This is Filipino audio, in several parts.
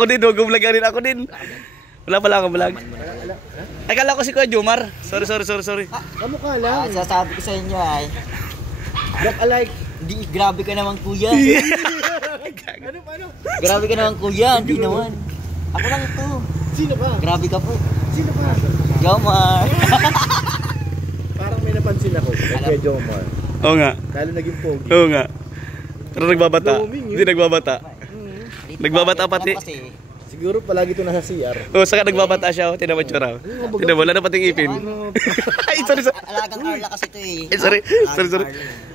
Ako din, vlog rin ako din. Wala pala akong vlog. Ay, kala ko si Kuya Jomar. Sorry. Kamukha lang. Sasabi ko sa inyo ay, Look alike. di, grabe ka naman kuya. Ano? Grabe ka naman kuya, hindi naman. Ako lang to. Sino ba? Grabe ka po. Sino ba? Jomar. Parang may napansin ako. Kaya Jomar. Oo nga. Lalo naging pogi. Oo nga. Pero nagbabata. Hindi nagbabata. Nagbabata pati. Siguro palagi ito nasa CR. Oo, saka nagbabata siya. Tinan mo tsura. Tinan mo, wala na pating ipin. Ay, sorry. Alagang Carla kasi ito eh. Ay, sorry.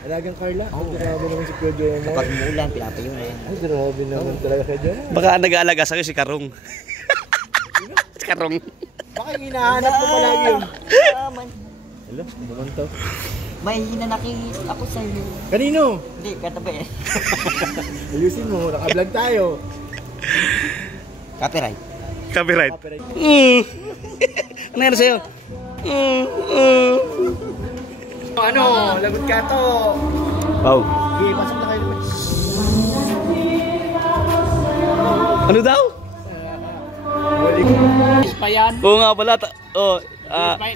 Alagang Carla. Grabe naman si Kuya Jomar. Kapag umulan, pinapayo na yan. Ay, grabe naman talaga kay Jomar. Baka nag-aalaga sa'yo si Karong. Si Karong. Baka yung hinahanap ko palagi yun. Naman. Hello, ano naman to? May hinanakit ako sa'yo. Kanino? Hindi, katabi eh. Ayusin mo, naka-vlog tayo. Copyright. Copyright. Ano yan sa'yo? Ano? Lagot ka to. Wow. Okay, pasok na kayo. Ano daw? Pa yan. Oo nga pala.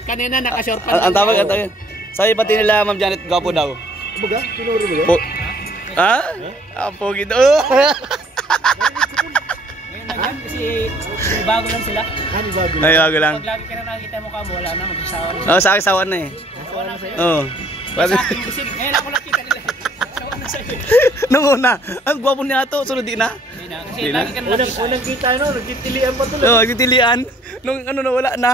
Kanina naka-short pa. Ang tawag. Sabi pati nila Ma'am Janet, gwapo daw. Baga, tinuro mo yan? Ha? Ang pogi daw. Ngayon na yan kasi may bago lang sila. Ano bago? Ay, bago lang. Pag lagi ka na nakikita mo ka mo, wala na, magsasawa na. Oo, sa akin sawan na eh. Sawa na sa'yo. Oo. Sa akin kasi ngayon ako lang kita nila. Sawa na sa'yo. Nung una, ang gwapo niya ito, sunod di na. Hindi na, kasi lagi ka na nakikita. Unang kita, no? Nagtitilian pa tuloy. Oo, nagtitilian. Nung ano na wala na.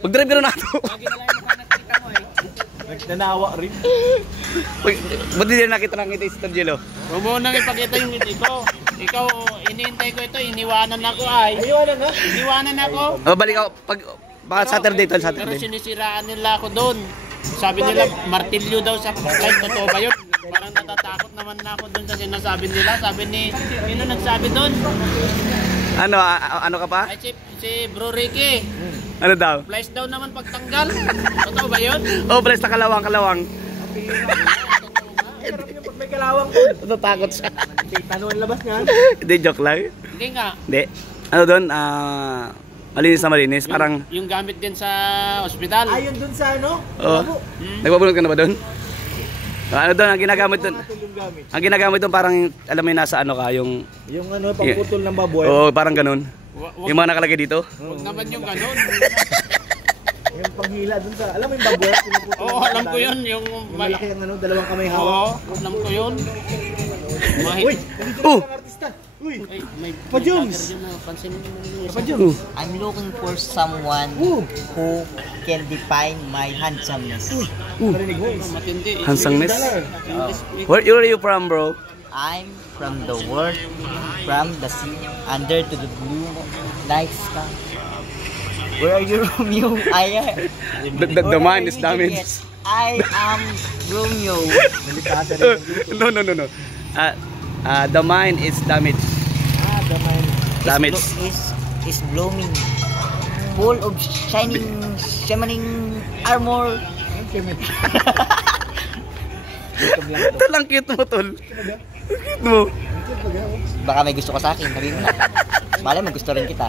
Mag-drive ka na nato. Lagi na lang yung mukha nakikita mo eh. Nagnanawa rin. Ba't hindi na nakita si Tangelo? Huwag mo nang ipakita yung hindi ko. Ikaw, iniintay ko ito, iniwanan ako ay. Ayun na. Iniwanan ako. O, balik ako. Baka Saturday to, Pero Saturday. sinisiraan nila ako doon. Sabi nila, martilyo daw sa live. Totoo ba yun? Parang natatakot naman na ako doon sa sinasabi nila. Sabi ni, sino nagsabi doon? Ano ka pa? Ay, si Bro Ricky. Ano daw? Flies daw naman pagtanggal. Totoo ba yun? Oh, bless na kalawang. Pag may kalawang ko. Natatakot siya. Tanong labas nga. Hindi, joke lang. Hindi nga. Hindi. Ano doon? Malinis na malinis. Parang, Yung gamit din sa ospital. Ayun dun sa ano? oh, nagbabunod ka na ba doon? Ano doon, ang ginagamit doon? Yung gamit. Ang ginagamit doon parang, alam mo yung nasa ano ka, yung... Yung ano, pagputol ng baboy. Oo, parang ganun. Yung mga nakalagay dito. Huwag naman yung ganun. Yung panghila dun sa, alam mo yung baboy? Pinuputol Oo, ng alam ko baboy. yun. Yung Malaki ang ano, dalawang kamay hawak. Oo, alam ko yun. Uy, nandito Oh! ang artista. Uy, Ay, may Pa Jones! Pansinin mo Papa Jones. I'm looking for someone Oh, who can define my handsomeness. narinig mo. Matindi. Handsomeness. English. Where are you from, bro? I'm from the world, from the sea, under to the blue night sky. Where are you, Romeo? The man is damaged. I am Romeo. No. The mind is damaged. Damaged. Is blooming, full of shining armor. Ito lang cute mo, tol. Cute mo. Baka may gusto ka sa akin, sabihin mo na. Malay mo, gusto rin kita.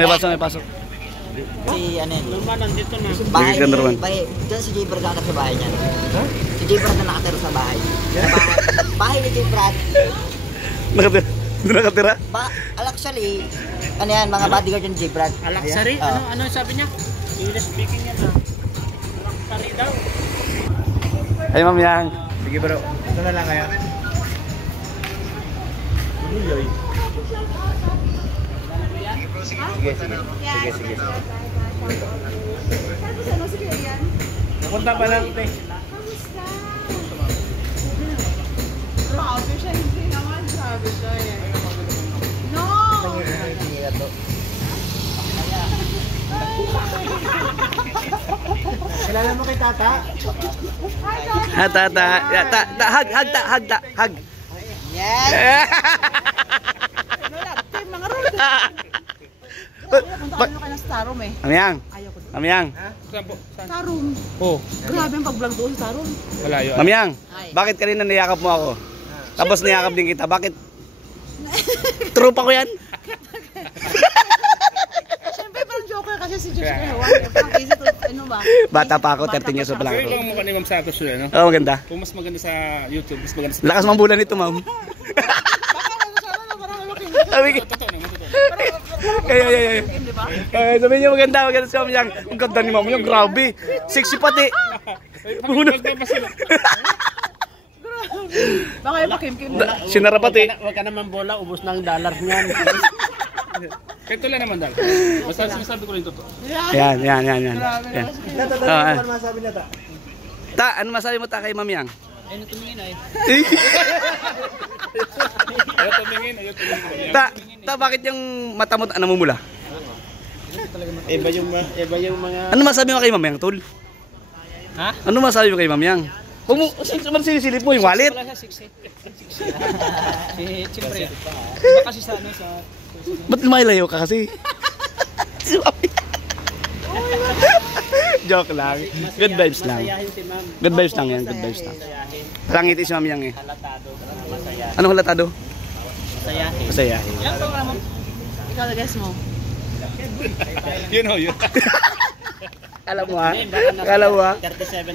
May pasok. Si ano yun? Norman, nandito na. Bahay Bigyan ka, Norman. Doon si Jay Brad nakatira sa bahay niya. Si Jay Brad na nakatira sa bahay. Bahay ni Jay Brad. Nakatira? Doon nakatira? Actually, ano yan, mga bodyguard yung Jay Brad. Alaksari? Ano sabi niya? English speaking yan ha. Alaksari daw. Ay, Ma'am Yang. Sige bro, ito na lang kaya. Uy. Sige. Napunta pa lang, te. Grabe siya, hindi naman. Grabe siya eh. No! Kilala mo kay Tata? Hug. Yes! Team, mga road. Punta kayo ng Starum eh. Ma'am Yang. Ayaw ko doon. Ma'am Yang. Starum. Oh, Grabe ang pag-vlog doon sa Starum. wala yun. Ma'am Yang. Bakit kanina niyakap mo ako? Tapos niyakap din kita. Bakit? Trupa ko yan. Siyempre parang joker kasi si Josh Kahawan. Parang easy to, ano ba? Bata pa ako, 13 years old pa lang Pero ako. lang mukha ni Ma'am Sakos yun, ano? Oo, maganda. Kung mas maganda sa YouTube, mas maganda sa... Lakas mang bulan nito, ma'am. Baka ano sana na parang makinig. Sabi ko. Totoo naman, totoo. Ay. Di ba? Sabi niyo maganda si Ma'am Yang. Ang ganda ni Ma'am Yang, grabe. Sexy pati. Huwag pa sila. Baka yung pakimkim na. Sinara pati. Huwag ka naman bola, ubos na ang dollars niyan. Ito lang naman, Dal. Basta sinasabi ko lang yung totoo. Yan. Yan. Ano masabi na ta? Ta, ano masabi mo ta kay Ma'am Yang? Ay, natumingin ay. Ayaw tumingin. Ta, bakit yung mata mo namumula? Iba yung mga... Ano masabi mo kay Ma'am Yang, tol? Ha? Ano masabi mo kay Ma'am Yang? Huwag mo, sinisilip mo yung wallet. Wala siya 6'8". Siyempre. Iba kasi sa ano sa... Ba't lumayo ka kasi? Joke lang. Good vibes lang. Masayahin si ma'am. Good vibes lang yan, good vibes lang. Langit si Ma'am Yang eh. Halatado. Masaya. Anong halatado? Masayahin. Masayahin. Ilang taon ka na mo? Ikaw na guess mo. Yun o, yun. Alam mo ha? Hindi, baka nasa Alam mo ha? 37,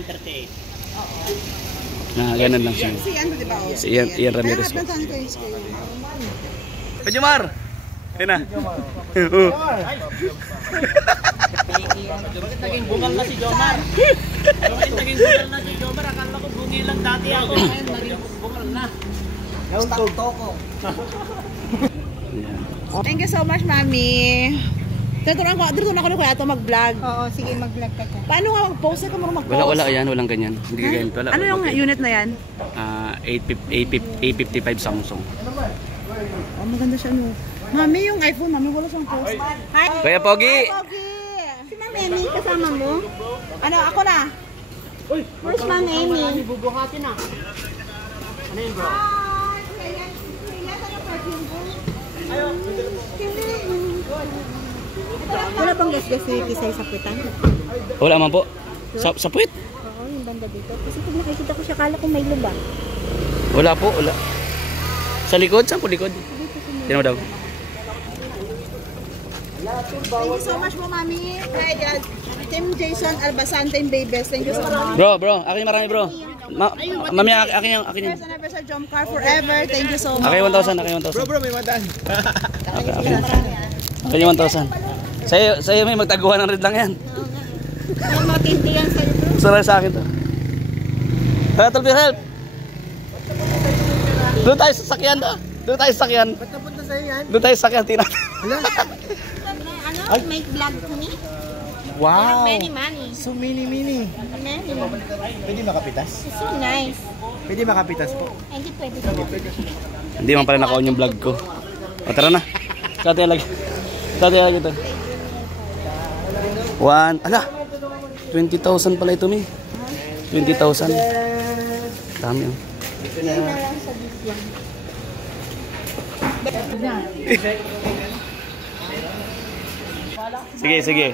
38. Ganun lang siya. Si ano, di ba? Si Ian Ramirez po. Kaya ko yung scale. Pajumar! Ayun na. Oo. Bakit naging bungal na si Jomar? Bakit naging bungal na si Jomar? Akala ko bungi lang dati ako. Ngayon naging bungal na. Thank you so much, Mami. Tuturuan ako na kuya ito mag-vlog. Oo, sige, mag-vlog ka dyan. Paano nga mag-post? Ikaw mo mag-post? Wala yan, walang ganyan. Hindi ka ganyan. Wala. Ano yung unit na yan? A55 Samsung. Oh, maganda siya, no? Mami, yung iPhone, Mami, wala siyang post. Hi! Kuya Pogi! Pogi! Si Ma'am Amy, kasama mo? Ano, ako na? Where's Ma'am Amy? Bubuhatin na. Ano yun, bro? Wala pang gas-gas si Kisay sa puwitan? Wala man po. Sa puwit? Oo, yung banda dito. Kasi pag nakikita ko siya, kala ko may luba. Wala po, wala. Sa likod? Saan po likod? Tignan mo daw. Thank you so much po, Mami. Kay Team Jason Albasan, Team Babies. Thank you so much. Bro, akin marami bro. Mami, akin yung. First anniversary Jom Car Forever. Thank you so much. Akin 1,000, akin 1,000. Bro, may madaan. Akin yung 1,000. Sa'yo may magtaguhan ng red lang yan. May matindi yan sa'yo, bro. Sarang sa akin to. Tara, Tolby, help! Doon tayo sa sakyan to. Doon tayo sa sakyan. Ba't napunta sa'yo yan? Doon tayo sa sakyan, tingnan. Ano? Make vlog to me? Wow! Many money. So mini. Many. Pwede makapitas? It's so nice. Pwede makapitas po. Hindi pwede. Hindi man pala naka-on yung vlog ko. O tara na. Sa atin lagi. Sa atin lagi ito. 1, ala! 20,000 pala ito, Mi. 20,000. Dami, oh. Sige.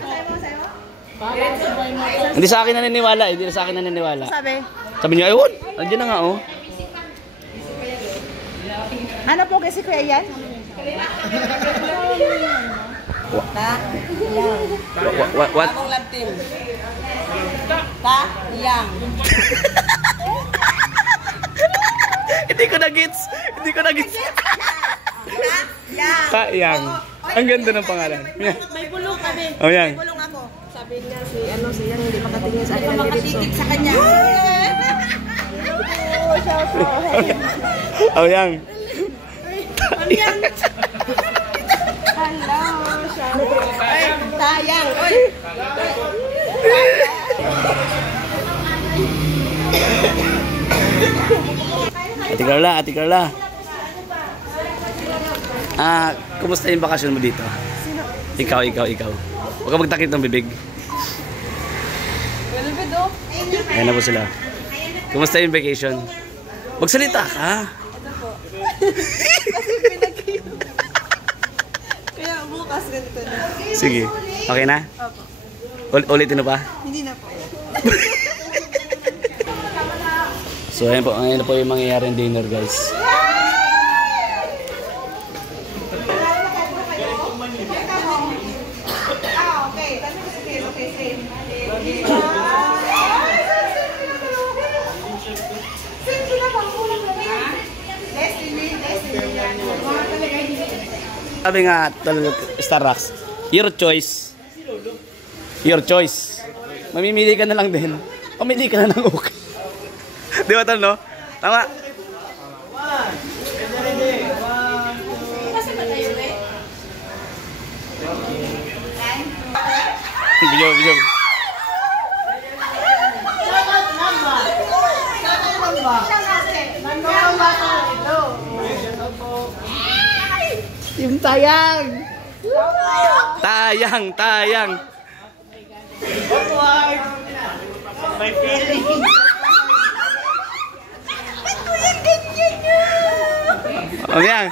Hindi sa akin naniniwala, Sabi niyo, ayun, nandiyan na nga, oh. Ano po kasi kuya yan? What? Hindi ko na-gets. Sayang. Ang ganda ng pangalan. May bulong kami. Oh, yan. Bulong ako. Sabi niya si Yang hindi makatingin sa akin. Makatingin sa kanya. Oh, yan. Yang. Hello, Ay, sayang. Oy. Ate Carla. Kumusta yung bakasyon mo dito? Ikaw. Huwag ka magtakip ng bibig. Ayan na po sila. Kumusta yung vacation? Magsalita ka. Kaya bukas ganito na. Sige. Okay na? Ulitin mo pa? Hindi na po. So ayan po yung mangyayari ng dinner, guys. Okay. Okay, same. Same sila bang kulang kami? Destiny. Sabi nga, Star Rocks, your choice. Your choice. Mamimili ka na lang din. Pamili ka na ng okay. Di ba tal, no? Tama. Video. Yung tayang. Tayang. My feeling. Ayan.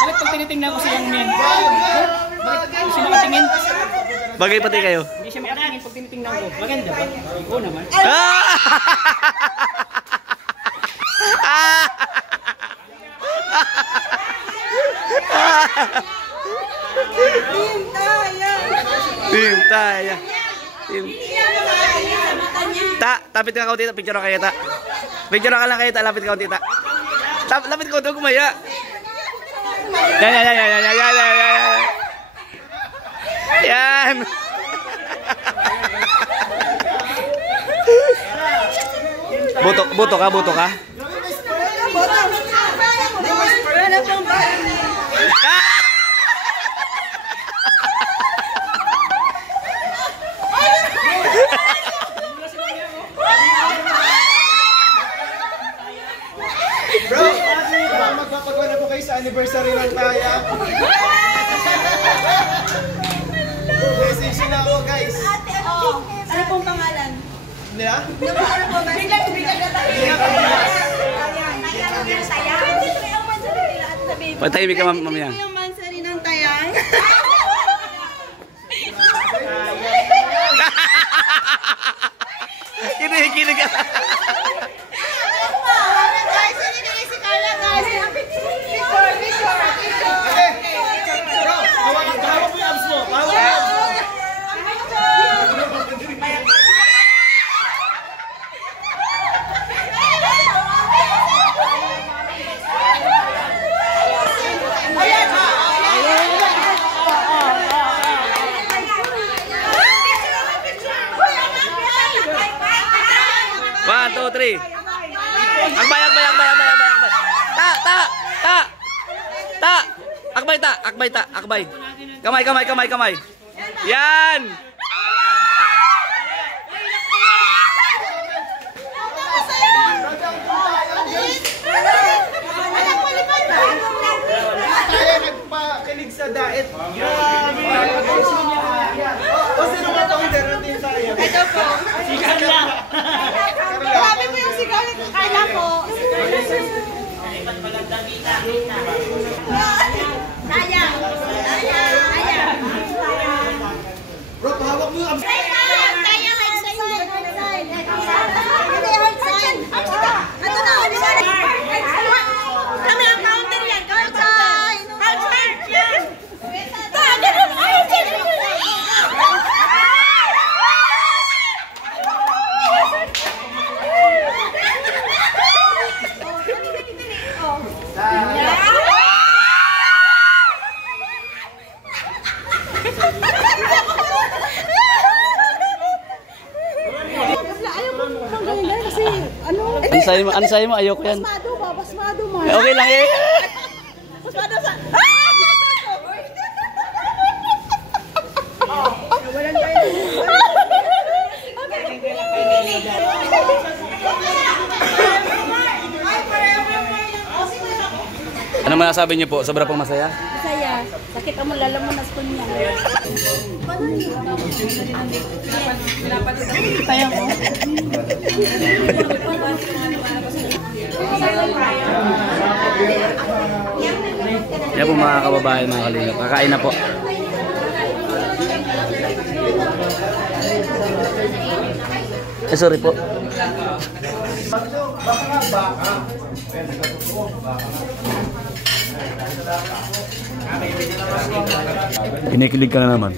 Bakit pag tinitingnan ko si Yang Ming? Bakit siya nakatingin? Bagay pati kayo. Hindi siya makatingin pag tinitingnan ko. Maganda ba? Oo naman. Team Tayang. Tapit ka kaunti, picture ka kayo, ta. Picture ka lang kayo, ta. Lapit ka kaunti, ta. Lapit ka kaunti, kumaya. Yan. Buto ka. Bro, magpapagawa na po kayo sa anniversary ng Taya. Message na ako, guys. Ano pong pangalan? Hindi ah? Ano po ba? Biglang na tayo. Patahimik ka, mamaya. Ito yung mansari ng Tayang. Kinikilig ka. Guys, hindi si Carla, guys. Picture. Bro, hawak mo yung abs mo. Hawak. One, two, three. Akbay. Ta. Akbay. Kamay. Yan. Taya nagpakilig sa diet. Grabe. O sino ba itong derating Taya? Ito po. Grabe mo yung sigaw ni Carla po. Tayang. Bro, hawak mo yung abs. Kami ang counter yan. Outside yan. Ansay mo, ayoko yan. Basmado mo. Okay lang eh. Basmado sa... Ano masasabi niyo po? Sobra pong masaya? Masaya. Sakit ang malalaman na spoon niya. Tayang ko. Yan po mga kababayan, mga kalingap. Kakain na po. Sorry po. Baka. Kinikilig ka na naman.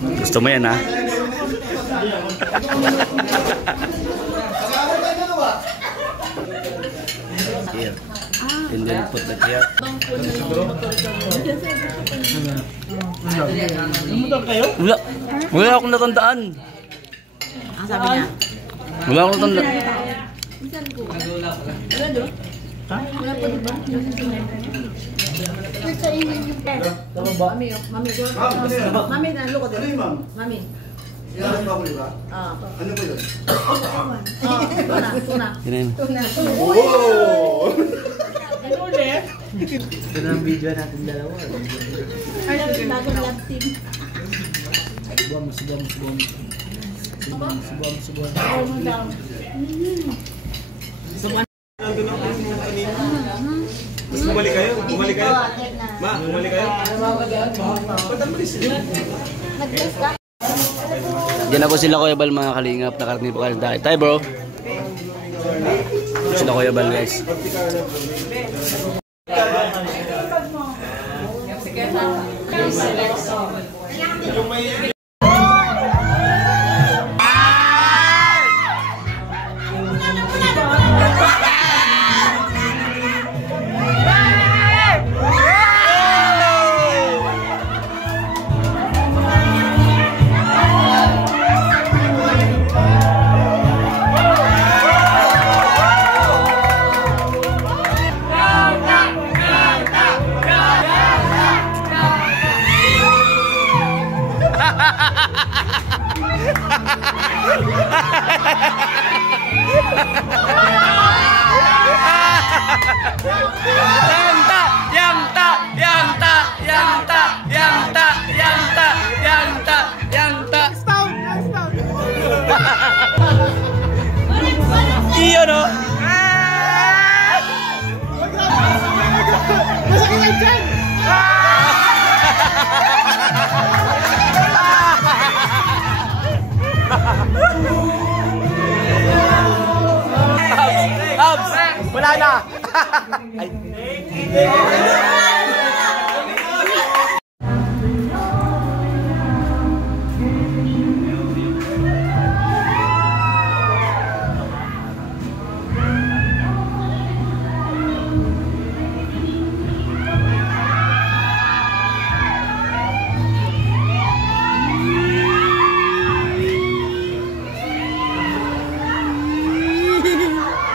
Gusto mo yan, ha? Here. And then put that here. Wala. Wala akong natandaan. Ang sabi niya? Wala akong natandaan. Wala po diba? Sa inyo yung pera. Mami, mami na, look at it. Mami. Yan ba ko diba? Ah. Ano ba yun? Tuna. Yan na yun. Oh! Ito na ang video natin dalawa. Bagong love team. Bumalik kayo? Bumalik kayo? Ma, bumalik kayo? Nag-bless ka? Diyan ako sila Kuya Bal, mga kalingap. Nakarating po kayo dahil. Tayo bro. Sila Kuya Bal, guys. Iyo no? Abs! Wala na!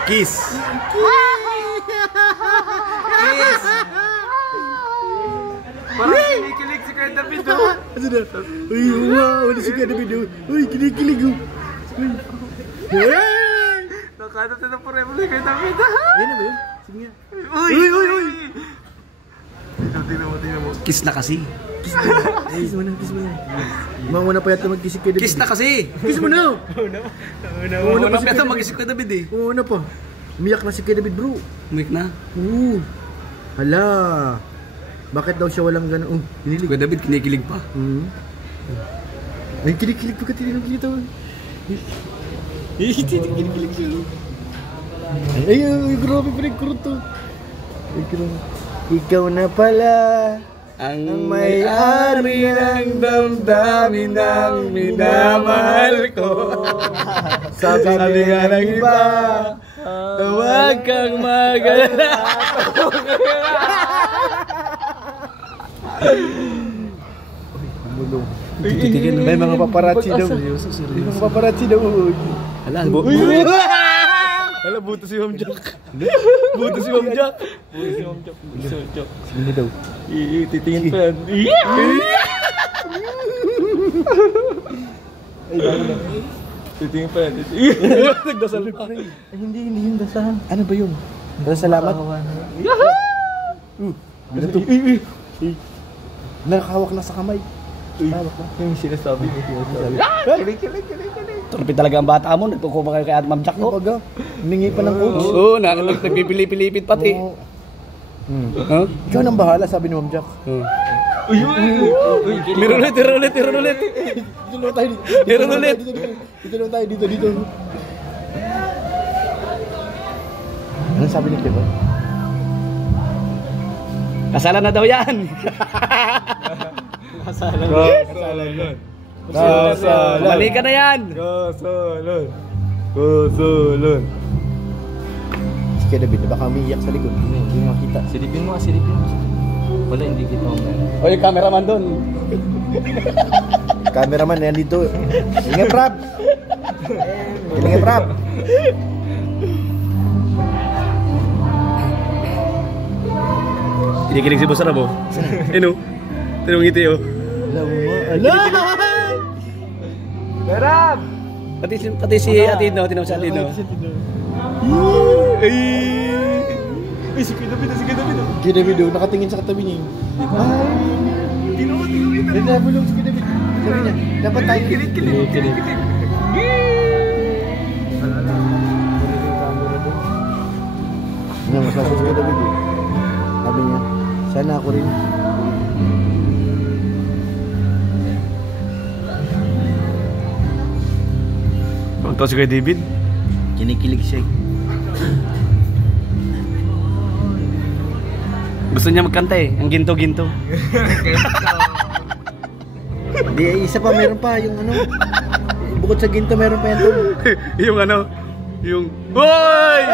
Kiss! Kiss! Parang kinikilig si Kuya David, oh. Ano na? Uy, wow! Ano si Kuya David? Uy, kinikilig, oh. Hey! Nakatatin na forever si Kuya David. Yan na ba yun? Sige nga. Uy! Uy! Uy! Tingnan mo. Kiss na kasi. Kiss mo na, kiss mo na. Manguna pa yata mag-kiss si Kuya David. Kiss na kasi. Kiss mo na! Una pa yata mag-kiss Kuya David eh. Manguna pa. Umiyak na si Kuya David, bro. Umik na. Oo. Hala. Bakit daw siya walang gano'n? Kinilig. Kuya David kinikilig pa. Ay, kinikilig pa ka tinanong kita. Kinikilig siya. Ay, grabe pa rin kurot to. Ay, grabe. Ikaw na pala ang may-ari ng damdamin ng minamahal ko. Sabi nga ng iba, huwag kang mag-alala. May mga paparazzi daw. May mga paparazzi daw. Hala, buto si Ma'am Jack. Buto si Ma'am Jack. Sino daw? Titingin pa yan. Titingin pa yan. Nagdasal pa. Hindi yung dasal. Ano ba yun? Salamat. Nakahawak na sa kamay. Hawak na. Yung sinasabi ko. Kilig. Turpi talaga ang bata mo. Nagkukuha kayo kay Ma'am Jack, no? Humingi pa ng coach. Oo, nagpipilipilipit pati. Huh? Ikaw nang bahala, sabi ni Ma'am Jack. Meron ulit. Dito naman tayo dito. Meron ulit. Dito naman tayo, dito. Anong sabi ni Kevin? Kasalan na daw yan. Kasalan. Mali ka na yan. Kasalan. Si David, baka umiiyak sa likod. Hindi mo makita. Silipin mo. Wala, hindi kita mamaya. O yung cameraman doon. Cameraman, yan dito. Ingat, Prab. Ingat, Prab. Kinikilig si Boss Rabo. Ano? Tinong ngiti oh. Prab! Pati si Atino, tinong si Atino. Ay, si David, nakatingin sa katabi niya. Ay, nabulong si David. Sabi niya, dapat tayo. Kilit. Mas lakas si David. Sabi niya, sana ako rin. Ito si Kuya David. Kinikilig siya. Gusto niya magkanta eh. Ang ginto-ginto. Di, isa pa, meron pa. Yung ano, bukod sa ginto, meron pa yan to. Yung ano, yung... Hoy!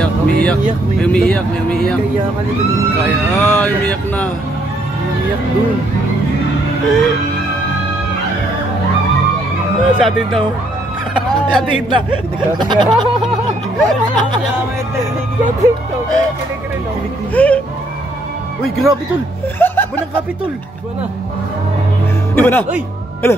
Umiiyak. Kaya, umiiyak na. Umiiyak dun. Sa atin na oh. Sa atin na. Uy, grabe tol. Banang kape tol. Di ba na? Ay! Hala!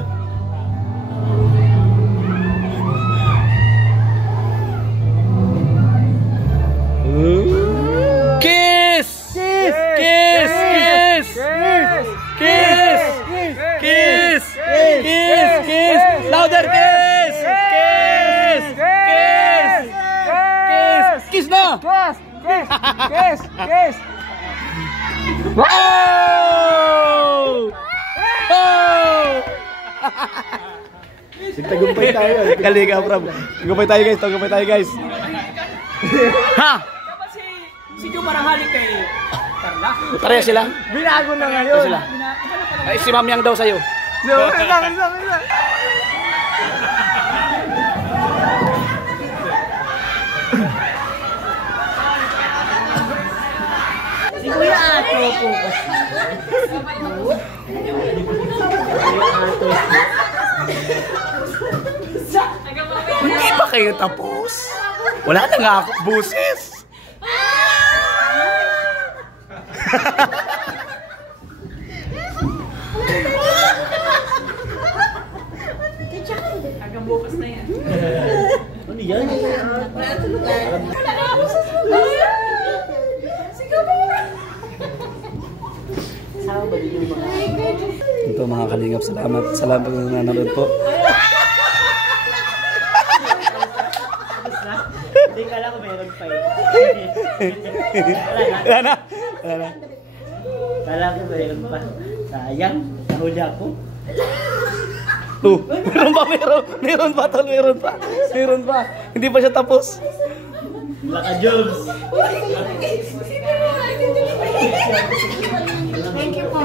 Kiss! Kiss! Kiss! Kiss! Kiss! Kiss! Kiss! Kiss! Louder! Kiss! Kiss! Kiss! Kiss! Kiss na! Kiss! Oh! Oh! Tagumpay tayo. Kaliga, Prab. Tagumpay tayo, guys. Ha! Si Joe parang halik kay Carla. Pareha sila? Binago na ngayon. Sila. Ay, si Ma'am Yang daw sa'yo. Si Kuya Ato po kasi. Kuya Ato. Hindi pa kayo tapos? Wala na nga ako buses. Hanggang bukas na yan. Ano yan? Ito mga kalingap, salamat sa nanonood po. Hindi kala ko meron pa Wala na. Wala na. Kala ko meron pa. Sayang, nahuli ako. Meron pa tol, meron pa. Meron pa. Hindi pa siya tapos. Laka Jobs. Thank you po.